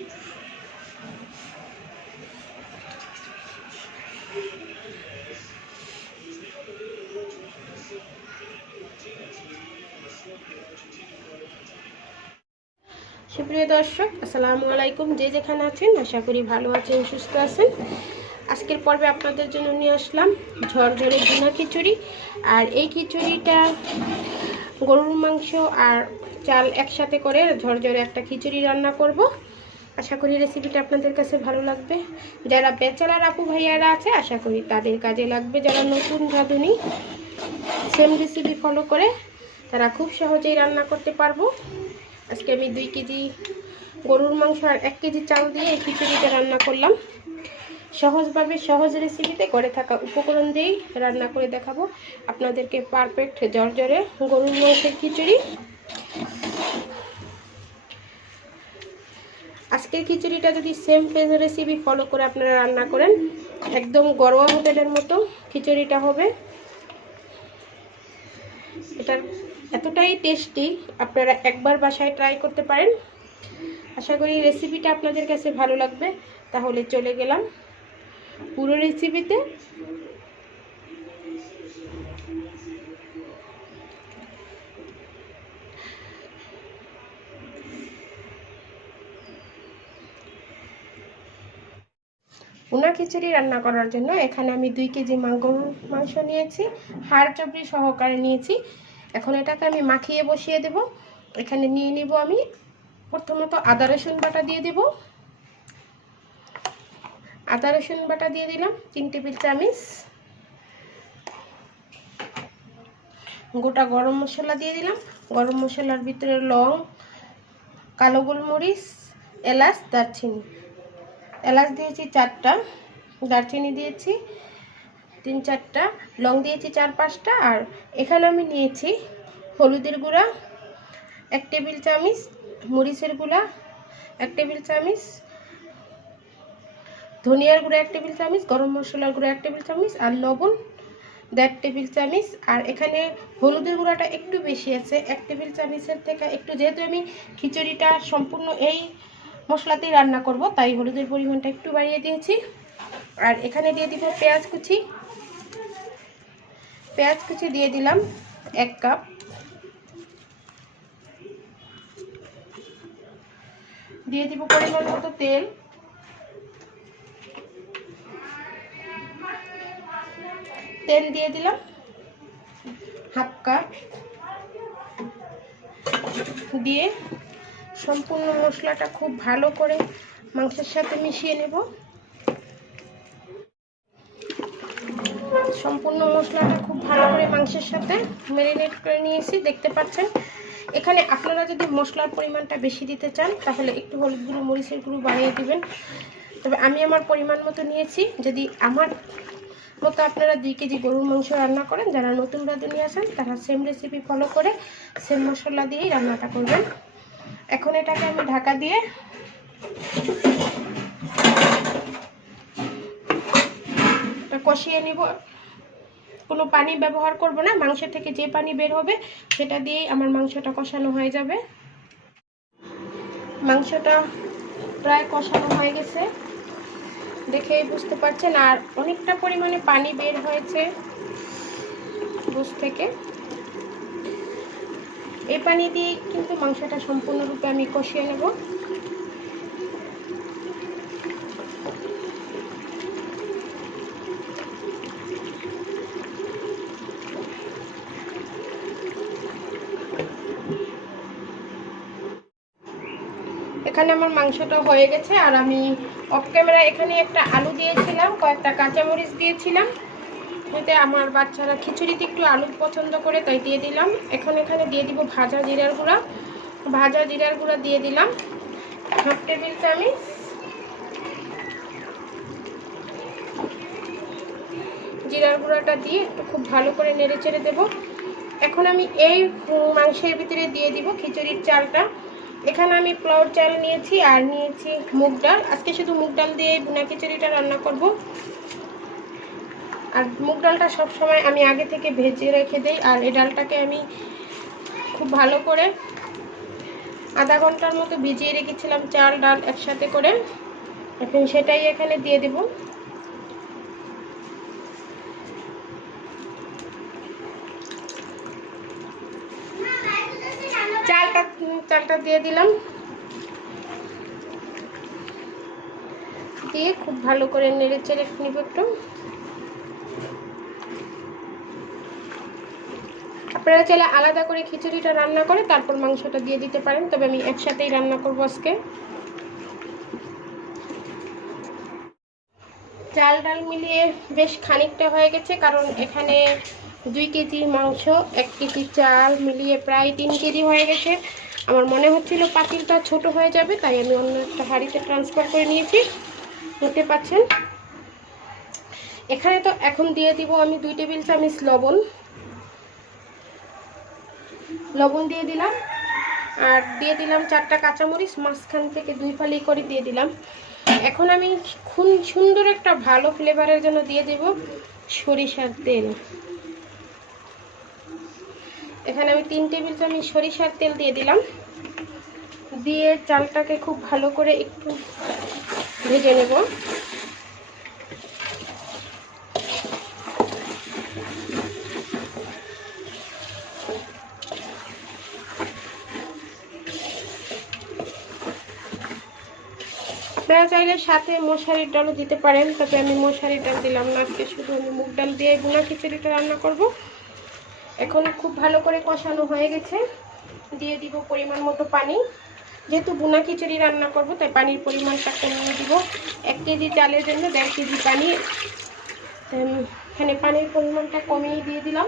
সুপ্রিয় দর্শক, আসসালামু আলাইকুম। যে যেখানে আছেন আশা করি ভালো আছেন, সুস্থ আছেন। আজকের পর্বে আপনাদের জন্য নিয়ে আসলাম ঝরঝরে ভুনা খিচুড়ি। আর এই খিচুড়িটা গরুর মাংস আর চাল একসাথে করে ঝরঝরে একটা খিচুড়ি রান্না করব। আশা করি রেসিপিটা আপনাদের কাছে ভালো লাগবে। যারা ব্যাচেলার আপু ভাইয়ারা আছে আশা করি তাদের কাজে লাগবে। যারা নতুন রাঁধুনি সেম রেসিপি ফলো করে তারা খুব সহজেই রান্না করতে পারবো। আজকে আমি 2 কেজি গরুর মাংস আর 1 কেজি চাল দিয়ে এই খিচুড়িটা রান্না করলাম। সহজভাবে সহজ রেসিপিতে করে থাকা উপকরণ দিয়েই রান্না করে দেখাবো আপনাদেরকে পারফেক্ট ঝরঝরে গরুর মাংসের খিচুড়ি। আজকের খিচুড়িটা যদি সেম রেসিপি ফলো করে আপনারা রান্না করেন একদম ঘরোয়া হোটেলের মতো খিচুড়িটা হবে। এটার এতটাই টেস্টি, আপনারা একবার বাসায় ট্রাই করতে পারেন। আশা করি রেসিপিটা আপনাদের কাছে ভালো লাগবে। তাহলে চলে গেলাম পুরো রেসিপিতে। ভুনা খিচুড়ি রান্না করার জন্য এখানে আমি 2 কেজি গরুর মাংস নিয়েছি, হাড় চবড়ি সহকারে নিয়েছি। এখন এটাকে আমি মাখিয়ে বসিয়ে দেব। এখানে নিয়ে নিব আমি প্রথমত আদা রসুন বাটা দিয়ে দেব। আদা রসুন বাটা দিয়ে দিলাম 3 টেবিল চামচ। গোটা গরম মশলা দিয়ে দিলাম। গরম মশলার ভিতরে লং, কালো গোলমরিচ, এলাচ, দারচিনি। এলাচ দিয়েছি 4টা, দারচিনি দিয়েছি 3-4টা, লং দিয়েছি 4-5টা। আর এখানে আমি নিয়েছি হলুদের গুঁড়া 1 টেবিল চামচ, মরিচের গুঁড়া 1 টেবিল চামচ, ধনিয়ার গুঁড়া 1 টেবিল চামচ, গরম মশলার গুঁড়া 1 টেবিল চামচ, আর লবণ 1.5 টেবিল চামচ। আর এখানে হলুদের গুঁড়াটা একটু বেশি আছে, 1 টেবিল চামচের থেকে একটু, যেহেতু আমি খিচুড়িটা সম্পূর্ণ এই মশলাতেই রান্না করব তাই হলুদের পরিমাণটা একটু বাড়িয়ে দিয়েছি। আর এখানে দিয়ে দিব পেঁয়াজ কুচি। পেঁয়াজ কুচি দিয়ে দিলাম 1 কাপ। দিয়ে দিব পরিমাণ মতো তেল। তেল দিয়ে দিলাম 1/2 কাপ। দিয়ে সম্পূর্ণ মশলাটা খুব ভালো করে মাংসের সাথে মিশিয়ে নেব। সম্পূর্ণ মশলাটা খুব ভালো করে মাংসের সাথে ম্যারিনেট করে নিয়েছি, দেখতে পাচ্ছেন। এখানে আপনারা যদি মশলার পরিমাণটা বেশি দিতে চান তাহলে একটু হলুদ গুঁড়ো, মরিচের গুঁড়ো বাড়িয়ে দিবেন। তবে আমি আমার পরিমাণ মতো নিয়েছি। যদি আমার মতো আপনারা 2 কেজি গরুর মাংস রান্না করেন, যারা নতুন রাঁধুনি আছেন তারা সেম রেসিপি ফলো করে সেম মশলা দিয়েই রান্নাটা করবেন। এখন এটাকে আমি ঢাকা দিয়ে কষিয়ে নিব। কোনো পানি ব্যবহার করব না, মাংস থেকে যে পানি বের হবে সেটা দিয়েই আমার মাংসটা কষানো হয়ে যাবে। মাংসটা প্রায় কষানো হয়ে গেছে, দেখেই বুঝতে পারছেন। আর অনেকটা পরিমাণে পানি বের হয়েছে গোশ থেকে। এই পানি দিয়ে কিন্তু মাংসটা সম্পূর্ণরূপে আমি কষিয়ে নেব। এখানে আমার মাংসটা হয়ে গেছে। আর আমি অফ ক্যামেরা এখানে একটা আলু দিয়েছিলাম, কয়েকটা কাঁচামরিচ দিয়েছিলাম, এতে আমার বাচ্চারা খিচুড়িতে একটু আলু পছন্দ করে তাই দিয়ে দিলাম। এখন এখানে দিয়ে দিব ভাজা জিরার গুঁড়া। ভাজা জিরার গুঁড়া দিয়ে দিলাম 1/2 টেবিল চামচ। জিরার গুঁড়াটা দিয়ে একটু খুব ভালো করে নেড়ে চেড়ে দেবো। এখন আমি এই মাংসের ভিতরে দিয়ে দিব খিচুড়ির চালটা। এখানে আমি পোলাওর চাল নিয়েছি আর নিয়েছি মুগ ডাল। আজকে শুধু মুগ ডাল দিয়ে ভুনা খিচুড়িটা রান্না করব। আর মুগ ডালটা সবসময় আমি আগে থেকে ভেজে রেখে দিই। আর এই ডালটাকে আমি খুব ভালো করে আধা ঘন্টার মতো ভিজিয়ে রেখেছিলাম চাল ডাল একসাথে করে। এখন সেটাই এখানে দিয়ে দেব। চালটা দিয়ে দিলাম, দিয়ে খুব ভালো করে নেড়ে চেড়ে নিব একটু। আপনারা চাইলে আলাদা করে খিচুড়িটা রান্না করে তারপর মাংসটা দিয়ে দিতে পারেন, তবে আমি একসাথেই রান্না করবো আজকে। চাল ডাল মিলিয়ে বেশ খানিকটা হয়ে গেছে, কারণ এখানে 2 কেজি মাংস 1 কেজি চাল মিলিয়ে প্রায় 3 কেজি হয়ে গেছে। আমার মনে হচ্ছিল পাতিলটা ছোট হয়ে যাবে, তাই আমি অন্য একটা হাঁড়িতে ট্রান্সফার করে নিয়েছি, দেখতে পাচ্ছেন। এখানে তো এখন দিয়ে দিব আমি 2 টেবিল চামচ লবণ দিয়ে দিলাম, আর দিয়ে দিলাম 4টা কাঁচামরিচ, মাঝখান থেকে 2 ফালি করে দিয়ে দিলাম। এখন আমি খুব সুন্দর একটা ভালো ফ্লেভারের জন্য দিয়ে দেব সরিষার তেল। এখানে আমি 3 টেবিল চামচ সরিষার তেল দিয়ে দিলাম, দিয়ে চালটাকে খুব ভালো করে একটু ভেজে নেব। আপনারা চাইলে সাথে মশারির ডালও দিতে পারেন, তবে আমি মশারির ডাল দিলাম না, আজকে শুধু আমি মুগ ডাল দিয়ে ভুনা খিচুড়িটা রান্না করব। এখন খুব ভালো করে কষানো হয়ে গেছে, দিয়ে দিব পরিমাণ মতো পানি। যেহেতু ভুনা খিচুড়ি রান্না করব তাই পানির পরিমাণটা কমিয়ে দিব। 1 কেজি চালের জন্য 1.5 কেজি পানি, এখানে পানির পরিমাণটা কমিয়ে দিয়ে দিলাম।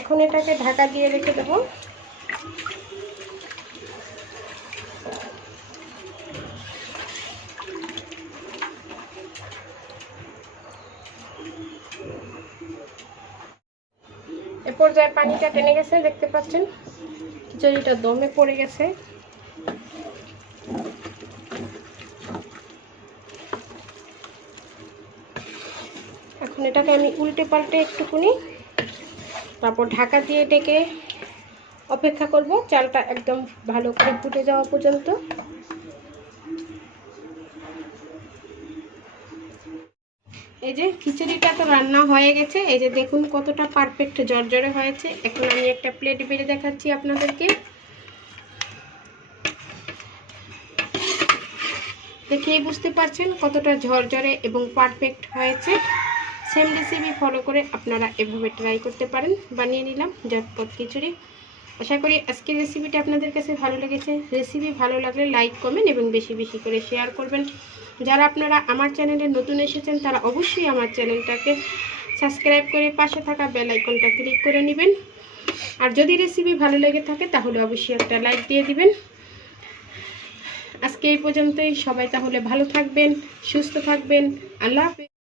এখন এটাকে ঢাকা দিয়ে রেখে দেবো। এ পর্যায়ে পানিটা টেনে গেছে, দেখতে পাচ্ছেন খিচুড়িটা দমে পড়ে গেছে। এখন এটাকে আমি উল্টে পাল্টে একটুখানি তারপর ঢাকা দিয়ে ডেকে অপেক্ষা করব চালটা একদম ভালো করে ফুটে যাওয়া পর্যন্ত। এই যে খিচুড়িটা তো রান্না হয়ে গেছে, এই যে দেখুন কতটা পারফেক্ট জর্জরে হয়েছে। এখন আমি একটা প্লেটে বেড়ে দেখাচ্ছি আপনাদেরকে, দেখেই বুঝতে পারছেন কতটা ঝরঝরে এবং পারফেক্ট হয়েছে। সেম রেসিপি ফলো করে আপনারা এভাবে ট্রাই করতে পারেন। বানিয়ে নিলাম ঝটপট খিচুড়ি। আশা করি আজকের রেসিপিটা আপনাদের কাছে ভালো লেগেছে। রেসিপি ভালো লাগলে লাইক কমেন্ট এবং বেশি বেশি করে শেয়ার করবেন। যারা আপনারা আমার চ্যানেলে নতুন এসেছেন তারা অবশ্যই আমার চ্যানেলটাকে সাবস্ক্রাইব করে পাশে থাকা বেল আইকনটা ক্লিক করে নেবেন। আর যদি রেসিপি ভালো লেগে থাকে তাহলে অবশ্যই একটা লাইক দিয়ে দিবেন। আজকে এই পর্যন্তই, সবাই তাহলে ভালো থাকবেন, সুস্থ থাকবেন। আল্লাহ হাফেজ।